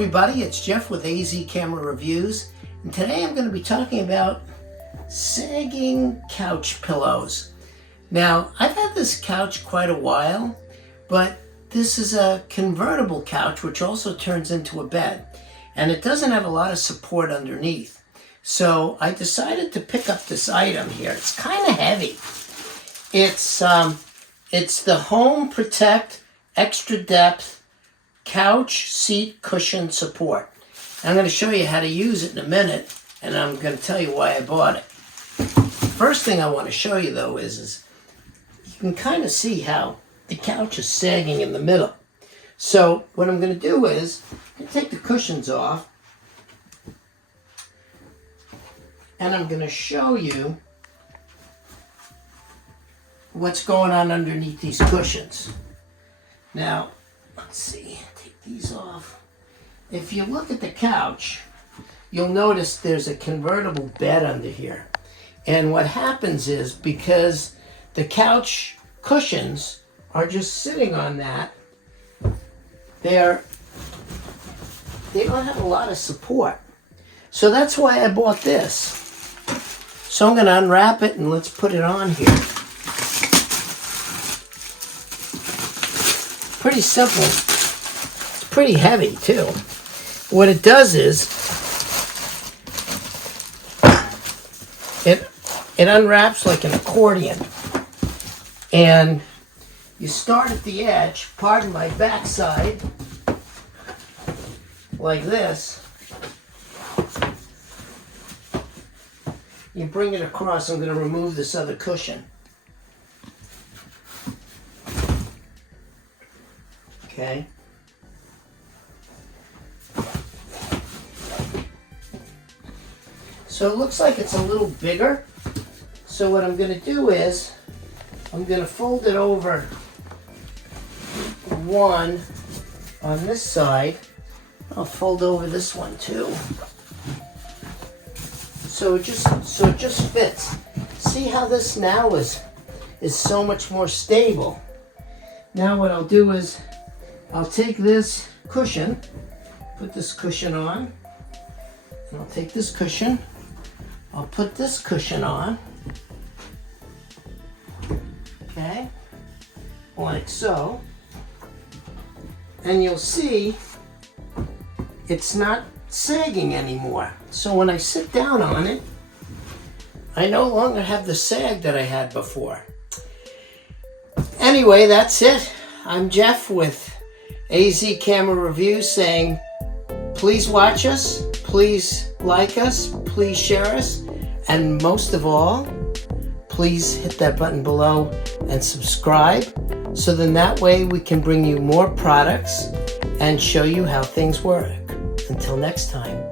everybody, it's Jeff with AZ Camera Reviews, and today I'm going to be talking about sagging couch pillows. Now, I've had this couch quite a while, but this is a convertible couch which also turns into a bed, and it doesn't have a lot of support underneath. So I decided to pick up this item here. It's kind of heavy. It's the HomeProtect Extra Depth Couch Seat Cushion Support. I'm going to show you how to use it in a minute, and I'm going to tell you why I bought it. First thing I want to show you though is you can kind of see how the couch is sagging in the middle. So what I'm going to do is I'm going to take the cushions off, and I'm going to show you what's going on underneath these cushions. Now, let's see, take these off. If you look at the couch, you'll notice there's a convertible bed under here. And what happens is, because the couch cushions are just sitting on that, they don't have a lot of support. So that's why I bought this. So I'm going to unwrap it and let's put it on here. Pretty simple. It's pretty heavy too. What it does is it unwraps like an accordion, and you start at the edge, pardon my backside, like this. You bring it across. I'm going to remove this other cushion. Okay. So it looks like it's a little bigger. So what I'm going to do is I'm going to fold it over one on this side. I'll fold over this one too. So it just fits. See how this now is so much more stable. Now what I'll do is I'll take this cushion, put this cushion on, and I'll take this cushion, I'll put this cushion on, okay, like so, and you'll see it's not sagging anymore. So when I sit down on it, I no longer have the sag that I had before. Anyway, that's it. I'm Jeff with AZ Camera Reviews saying, please watch us, please like us, please share us, and most of all, please hit that button below and subscribe, so then that way we can bring you more products and show you how things work. Until next time.